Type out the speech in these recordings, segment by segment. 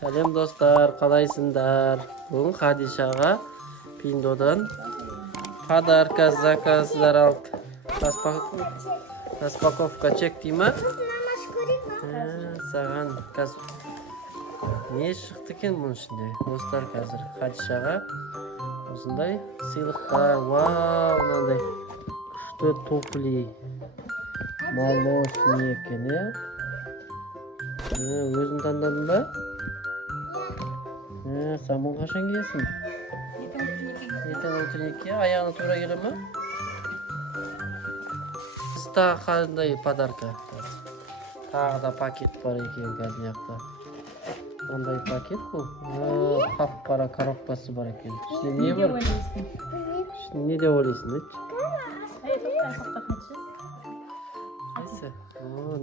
Салем достар, қалайсыңдар? Бүгін Хадишаға Пиндодан подарка заказдар алып. Распаковка чек дейма? Саған не шықты екен бұның ішінде? Достар, қазір Хадишаға осындай сыйлықтар. Вау, мынандай күшті туфли. Молочный екен, өзің таңдадың ба? Самон қашан киесің? Ертең утренникке аяғына тура келе ме? Тағы қандай подарка? Тағы да пакет бар екен қазір жақта. Қандай пакет бұл? Қап-қара коробкасы бар екен. Ішінде не бар? Ішінде не деп ойлайсың? Қайсы?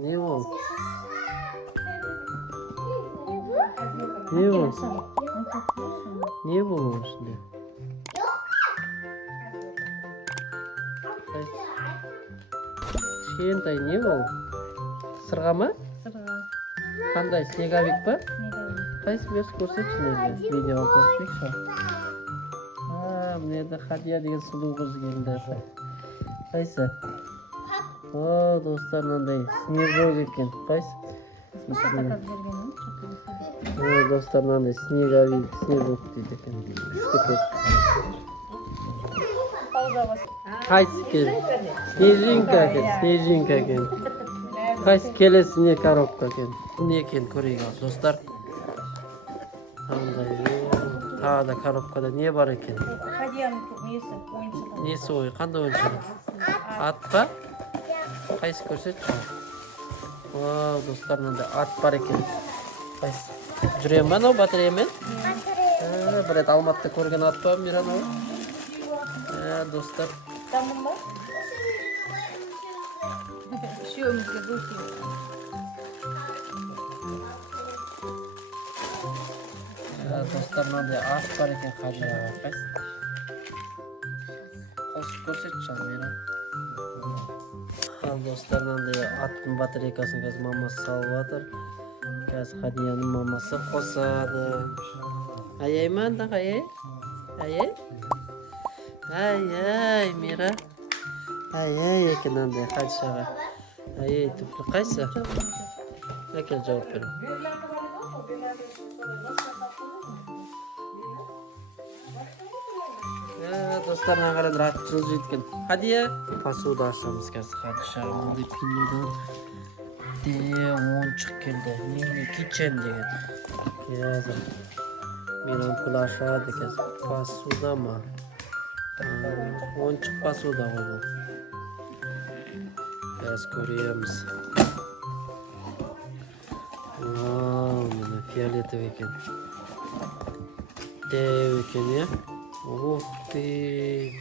Не ол? Не ол? Не бұл оның ішінде? Кішкентай не бұл? Сырға ма? Сырға. Қандай? Снеговик па? Қайсы беріс көрсетші неге? Видео көрсетші. Мына жерде Хадия деген сұлу қыз келді. Қайсы? О, достар, мынандай снежок екен. Қайсы? Достар, мынандай снежок дейді екен. Қайсы екен? Снежинка екен. Қайсы келесі не коробка екен? Не екен көрейік ал, достар. Тағы да коробкада не бар екен? Хадияның несі, ойыншығы. Несі ой, қандай ойыншығы? Ат па? Қайсы көрсетші? Вау, достар, мынандай ат бар екен. Қайсы? Жүре ме анау батареямен? Бір рет Алматыда көрген ат па, Миран ау? Достар. Тамым ба? Үшеуімізге бөлтейміз. Достар, мынандай ат бар екен Хадияға. Қайсы? Қосып көрсетші ал, Миран. Достар, мынандай аттың батарейкасын қазір мамасы салып жатыр. Қазір Хадияның мамасы қосады. Ай-ай ма анда ай-ай? Ай-ай? Ай-ай, Мира. Ай-ай екен андай Хадишаға. Ай-ай, түпті қайсы? Әкел жауап беру. Достар, мына қарадар ат жылжы еткен. Хадия, посуда ашамыз қазір Хадишаға. Мындай Пиндодан ойыншық келді. Мини кичен деген. Қазір Миран пұл ашады қазір. Посуда ма? Ойыншық посуда ғой бұл. Қазір көреміз. Мына фиолетовый екен. Деу екен, Ух ты!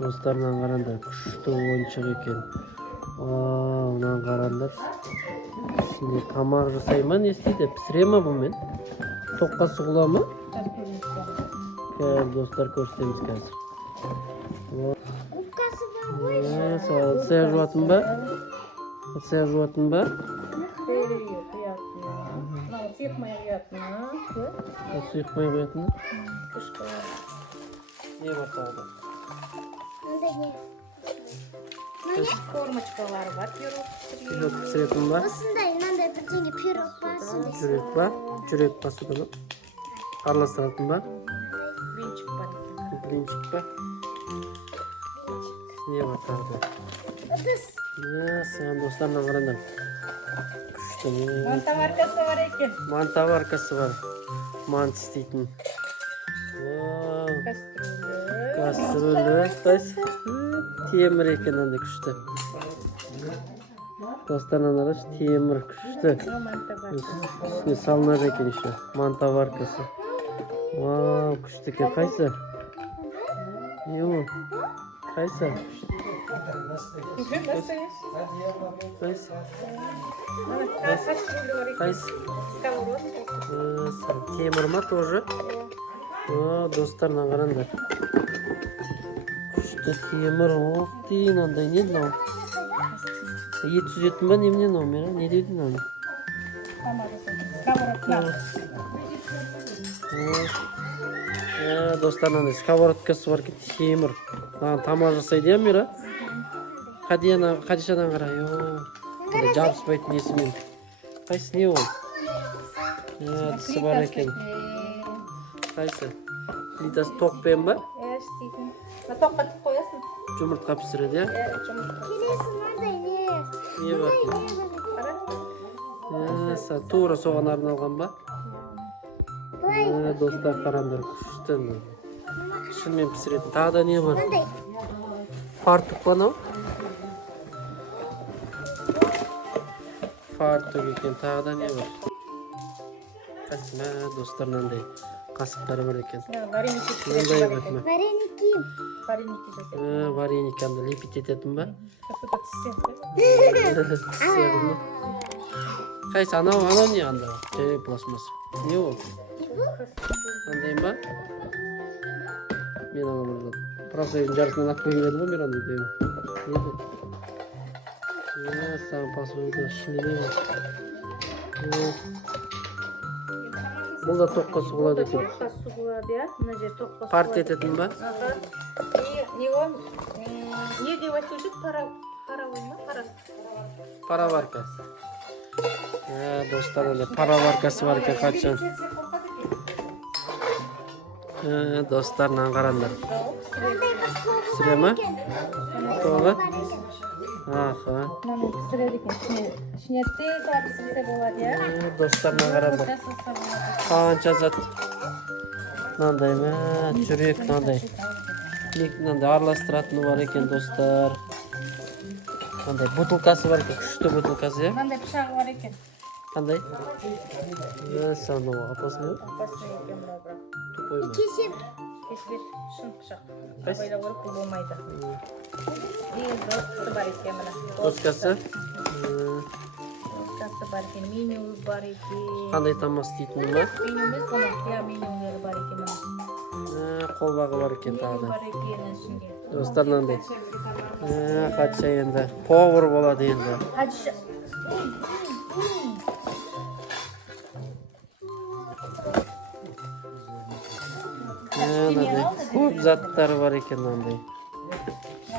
Достарынан қарандар, күшті ойыншық екен. Мынан қарандар. Ішінде тамақ жасай ма, не істейді? Пісіре ма бұмен? Тоққа сұғыла ма? Қазір достар көрсетеміз қазір. Ыдысыға жуатын ба? Ыдысыға жуатын ба? Сұйықмай қоятын. Сұйықмай қоятын? Не бар тағы? Формочкалары бар, пирог пісіретін ба? Осындай, мынандай бірдеңе пирог па, сондай. Жүрек ба? Жүрек посуда ба? Араластыратын ба? Блинчик бар. Блинчик ба? Не бар тағы? Ыдыс. Саған достарынан қарандар. Күшті. Мантаваркасы бар екен. Мантаваркасы бар. Мант істейтін. Кастрюлі. Қайсы? Темір екен андай күшті. Достарынан қарашы, темір күшті. Үстіне салынады екен еще. Мантаваркасы. Вау, күшті екен. Қайсы? Не ол? Қайсы? Қайсы? Қайсы? Темір ма тоже? Достарынан қарандар. Күшті темір. Ох дейін, андай не мынау? Ет сүзетін ба немене мынау, Мира? Не дедің аны? Сковородка. Dostlar, mындай сковородкасы бар екен, темір. Маған тамақ жасайды иә, Мира? Хадишадан қара, жабыспайтын несімен. Қайсы не ол? Тісі бар екен. Қайсы? Плитасы тоқпен ба? істейтін. Тоққа тіп қоясың. Жұмыртқа пісіреді, иә? Келесі мынандай Не бар екен? Тура соған арналған ба? Достар, қараңдар, күшті. Шынымен пісіретін. Тағы да не бар? Фартук па анау? Фартук екен. Тағы да не бар? Достар, мынандай қасықтары бар екен. Вареники Мынандай бар екен. Вареники. Вареники жасайды. Вареники анда лепить ететін ба? Қайсы, анау не анда? Пластмасса. Не ол? Андайын ба? Мен анамыздан профсоюздың жарысынан ақ қойып еді ғой, мен андай деймін. Саған посудың ішінде не бар? Бұл да тоққа сұғылады екен. Тоққа сұғылады, иә? Мына жер тоққа сұғылады. Парт ететін ба? Не ол? Не деп айтып паровой ма? Пароварка. Достар, пароваркасы бар екен, қачан. Достар, мынаны қараңдар. Пісіре ма? Тоғы? Аха. Мынаны пісіреді екен. Ішіне тез пісірсе болады, иә? Достар, мынаны қараңдар. Қанша зат. Мынандай ма? Жүрек, мынандай. Мынандай араластыратыны бар екен, достар. Мынандай бутылкасы бар екен, күшті бутылкасы, иә? Мынандай пышағы бар екен. Қандай? Саны ол апасы не? Апасы екен мынау бірақ. Тупой ма? Кесіп. Кеспер шын пышақ. Абайда көріп бұл болмайды. Доскасы бар екен мына. Доскасы? Доскасы бар екен, меню бар екен. Қандай тамақ істейтіні ма? Меню емес, бұның менюлері бар екен мына. Қолбағы бар екен тағы да. Бар екен ішінде. Достар, мынандай. Қача енді. Повар болады енді. Хадиша. Көп заттары бар екен мынандай.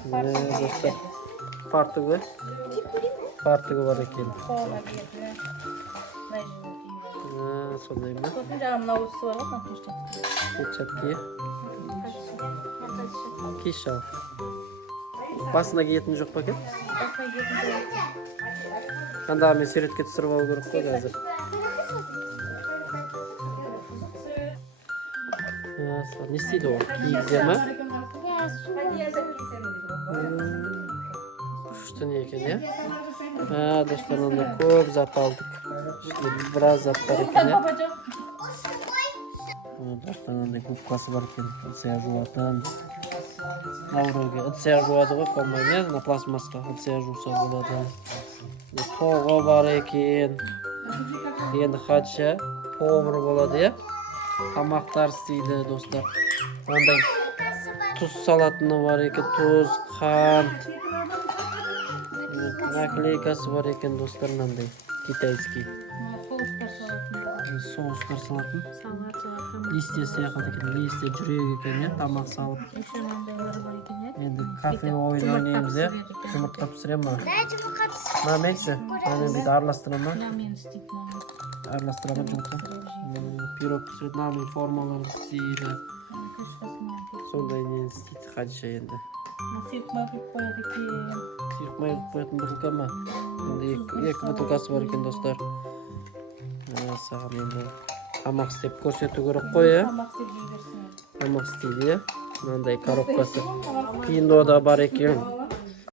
Достар, фартугі бар екен. Қолына берді. Сондай ма? Сосын жаңа мынау ұсы бар ғой, қаншашта. Кетчапки. Киша. Басына киетін жоқ па екен? Басына киетін жоқ. Қандағы мен суретке түсіріп алу керек қой қазір. Не істейді ол? Киізе ма? Күшті не екен, иә? Достар, онда көп зат алдық. Ішінде біраз зат бар екен, иә? Достар, ондай губкасы бар екен. Ыдыс-аяқ жуатын. Ауруға ыдыс-аяқ жуады ғой, қолмайын, иә? На пластмаска ыдыс-аяқ жуса болады. Тоғы бар екен. Енді хатша повар болады, иә? Тамақтар істейді, достар. Андай тұз салатыны бар екен, тұз, қант. Наклейкасы бар екен, достар, мынандай китайский. Соустар салатын. Листья сияқты екен, листья жүрек екен, иә? Тамақ салып. Енді кафе ойын ойнаймыз, иә? Жұмыртқа пісірем ма? Ма менсі? Мені бейді араластыра ма? Араластыра ма жұмыртқа? Пирог пісіреді, мынандай формаларды істейді. Сондай нені істейді Хадиша енді. Сиркмай қойып қояды екен. Сиркмай қоятын бутылка ма? Екі бутылкасы бар екен, достар. Саған енді тамақ істеп көрсету керек қой, иә? Тамақ істеп жей берсін. Тамақ істейді, иә? Мынандай коробкасы. Кинода бар екен.